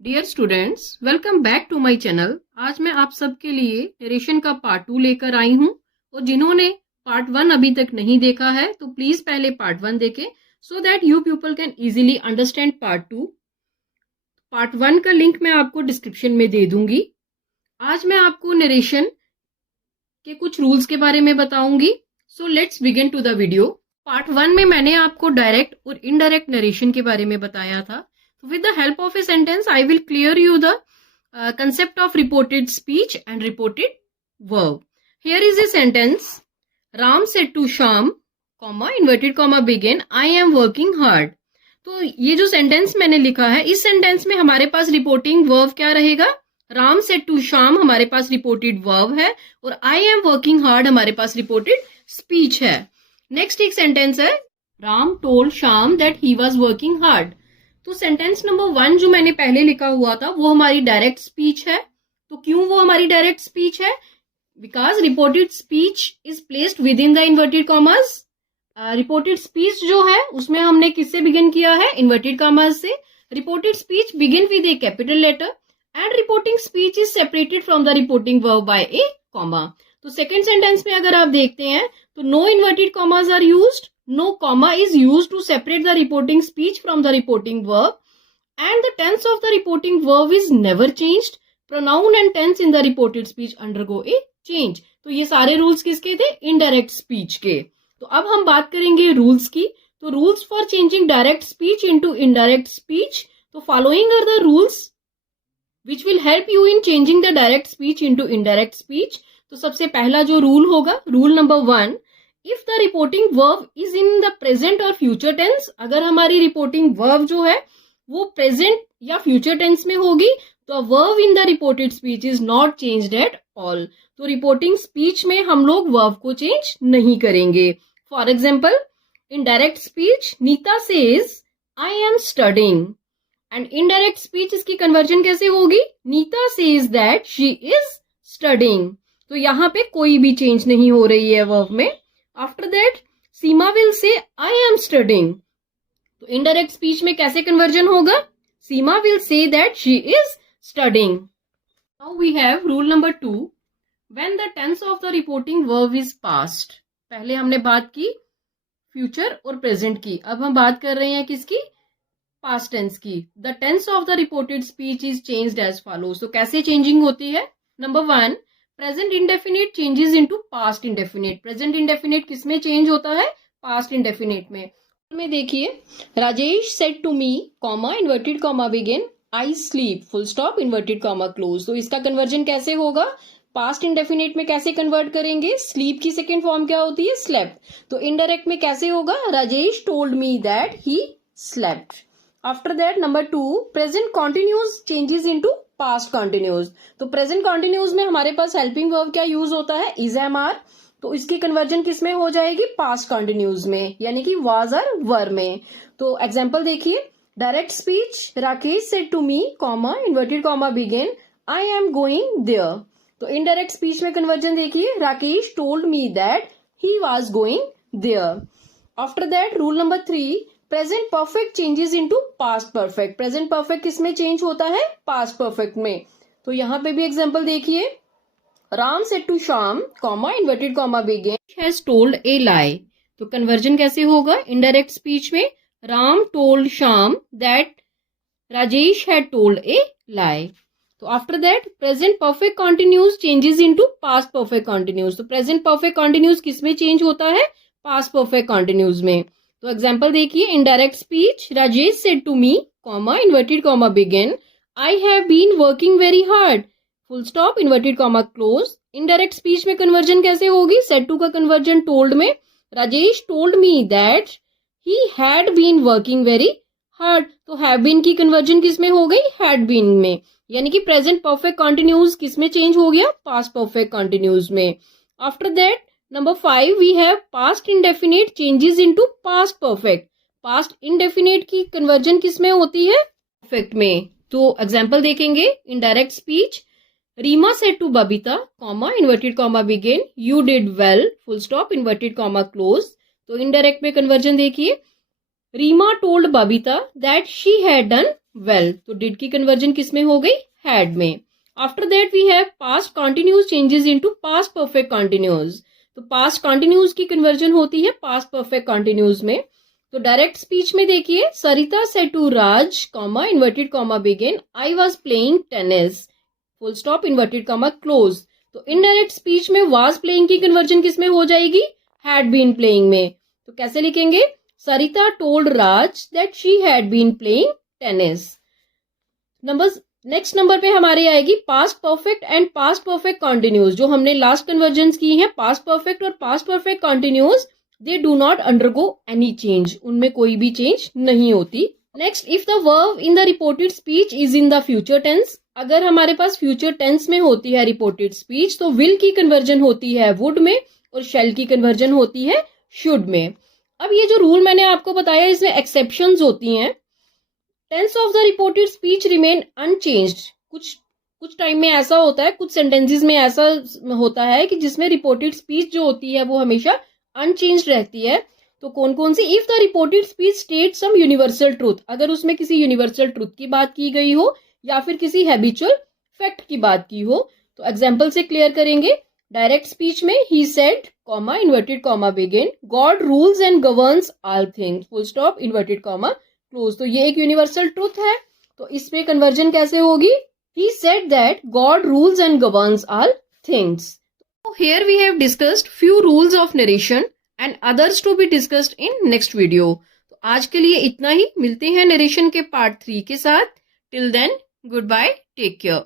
Dear students, welcome back to my channel. आज मैं आप सबके लिए नरेशन का पार्ट 2 लेकर आई हूँ। और जिन्होंने पार्ट 1 अभी तक नहीं देखा है तो प्लीज पहले पार्ट 1 देखें so that you people can easily understand part 2। Part 1 का लिंक मैं आपको डिस्क्रिप्शन में दे दूंगी। आज मैं आपको नरेशन के कुछ रूल्स के बारे में बताऊंगी। So let's begin to the video. Part 1 में मैंने आपको डायरेक्ट और इनडायरेक्ट नरेशन के बारे में बताया था। With the help of a sentence, I will clear you the concept of reported speech and reported verb. Here is a sentence. Ram said to Sham, comma, inverted comma begin, I am working hard. तो ये जो sentence मैंने लिखा है, इस sentence में हमारे पास reporting verb क्या रहेगा? राम सेड टू शाम हमारे पास रिपोर्टेड वर्ब है और आई एम वर्किंग हार्ड हमारे पास रिपोर्टेड स्पीच है। नेक्स्ट एक सेंटेंस है, राम टोल्ड शाम that he was working hard. तो सेंटेंस नंबर 1 जो मैंने पहले लिखा हुआ था वो हमारी डायरेक्ट स्पीच है। तो क्यों वो हमारी डायरेक्ट स्पीच है? Because reported speech is placed within the inverted commas. Reported speech जो है उसमें हमने किससे बिगिन किया है? इन्वर्टेड कॉमर्स से। Reported speech begin with a capital letter and reporting speech is separated from the reporting verb by a comma. तो second sentence में अगर आप देखते हैं तो no inverted commas are used, no comma is used to separate the reporting speech from the reporting verb, and the tense of the reporting verb is never changed. Pronoun and tense in the reported speech undergo a change. तो ये सारे rules किसके थे? Indirect speech के। तो अब हम बात करेंगे रूल्स की। तो rules for changing direct speech into indirect speech. तो following are the rules which will help you in changing the direct speech into indirect speech. तो सबसे पहला जो रूल होगा, rule number 1, if the reporting verb is in the present और future tense, अगर हमारी reporting verb जो है वो प्रेजेंट या फ्यूचर टेंस में होगी तो verb in the reported speech is not changed at all. तो रिपोर्टिंग स्पीच में हम लोग वर्ब को चेंज नहीं करेंगे। For example, in direct speech Neeta says I am studying, and indirect speech इसकी कन्वर्जन कैसे होगी? Neeta says that she is studying. तो यहाँ पे कोई भी चेंज नहीं हो रही है वर्ब में। After that, Seema will say, I am studying. तो indirect speech में कैसे conversion होगा? Seema will say that she is studying. Now we have rule number 2. When the tense of the reporting verb is past. पहले हमने बात की future और present की। अब हम बात कर रहे हैं किसकी? past tense की। The tense of the reported speech is changed as follows. तो कैसे changing होती है? Number 1, present indefinite changes into past indefinite. Present indefinite किसमें चेंज होता है? पास्ट इंडेफिनिट में देखिए, Rajesh said to me, comma, inverted comma begin, I sleep, full stop, inverted comma close. तो इसका कन्वर्जन कैसे होगा? पास्ट इंडेफिनिट में कैसे कन्वर्ट करेंगे? स्लीप की सेकेंड फॉर्म क्या होती है? स्लेप्ट। तो इनडायरेक्ट में कैसे होगा? Rajesh told me that he slept. After that number 2, present continuous changes into past continuous. तो प्रेजेंट कॉन्टिन्यूज में हमारे पास हेल्पिंग वर्ब क्या यूज होता है? Is, am, are. तो इसकी कन्वर्जन किस में हो जाएगी? पास्ट कॉन्टिन्यूज में, यानी कि वाज और वर में। तो एग्जांपल देखिए, direct speech, Rakesh said to me, comma, inverted comma begin, I am going there. तो इनडायरेक्ट स्पीच में कन्वर्जन देखिए, Rakesh told me that he was going there. After that rule number 3, present perfect changes into past perfect. Present perfect किसमें change होता है? Past perfect में। तो यहां पे भी एग्जांपल देखिए, Ram said to Shyam, comma, inverted comma begin, has told a lie. तो कन्वर्जन कैसे होगा? इनडायरेक्ट स्पीच में Ram told Shyam that Rajesh had told a lie. तो after that present perfect continuous changes into past perfect continuous. तो प्रेजेंट परफेक्ट कॉन्टिन्यूज किसमें change होता है? Past perfect continuous में। तो एग्जाम्पल देखिए, in direct speech, Rajesh said to me, comma, inverted comma begin, I have been working very hard, full stop, inverted comma close. Indirect speech में conversion कैसे होगी? Said to का conversion told में, Rajesh told me that he had been working very hard. तो have been की conversion किस में हो गई? हैड बीन में, यानी कि प्रेजेंट परफेक्ट कॉन्टिन्यूज किस में चेंज हो गया? पास्ट परफेक्ट कॉन्टिन्यूज में। After that number 5, we have past indefinite changes into past perfect. Past indefinite की कन्वर्जन किस में होती है? परफेक्ट में। तो एग्जांपल देखेंगे, in direct speech, Reema said to Babita, comma, inverted comma begin, you did well, full stop, inverted comma close. तो indirect में कन्वर्जन देखिए, Reema told Babita that she had done well, तो डिड की कन्वर्जन किस में हो गई? हैड में। After that we have past continuous changes into past perfect continuous. तो पास्ट कॉन्टिन्यूस की कन्वर्जन होती है पास्ट परफेक्ट कॉन्टिन्यूस में। तो डायरेक्ट स्पीच में देखिए, Sarita said to Raj, comma inverted comma begin, I was playing tennis, full stop inverted comma close. तो indirect speech में वाज प्लेइंग की कन्वर्जन किस में हो जाएगी? हैड बीन प्लेइंग में। तो कैसे लिखेंगे? Sarita told Raj that she had been playing tennis. Next number पे हमारे आएगी past perfect and past perfect continuous. जो हमने लास्ट कन्वर्जन की है, पास्ट परफेक्ट और past perfect continuous, they do not undergo any change, उनमें कोई भी चेंज नहीं होती। Next, if the verb in the reported speech is in the future tense, अगर हमारे पास फ्यूचर टेंस में होती है रिपोर्टेड स्पीच, तो विल की कन्वर्जन होती है वुड में और शैल की कन्वर्जन होती है शुड में। अब ये जो रूल मैंने आपको बताया, इसमें एक्सेप्शंस होती हैं। Tense of the reported speech remain unchanged. कुछ टाइम में ऐसा होता है, कुछ सेंटेंसेस में ऐसा होता है कि जिसमें रिपोर्टेड स्पीच जो होती है वो हमेशा अनचेंज्ड रहती है। तो कौन कौन सी? If the reported speech state some universal truth, अगर उसमें किसी यूनिवर्सल ट्रूथ की बात की गई हो या फिर किसी हैबिचुअल फैक्ट की बात की हो। तो एग्जाम्पल से क्लियर करेंगे। डायरेक्ट स्पीच में he said, comma inverted comma begin, God rules and governs all things, full stop inverted comma close. तो ये एक यूनिवर्सल ट्रूथ है। तो इस पे कन्वर्जन कैसे होगी? He said that God rules and governs all things. So here we have discussed few rules of narration and others to be discussed in next video. तो आज के लिए इतना ही, मिलते हैं नरेशन के पार्ट 3 के साथ। Till then, goodbye, take care.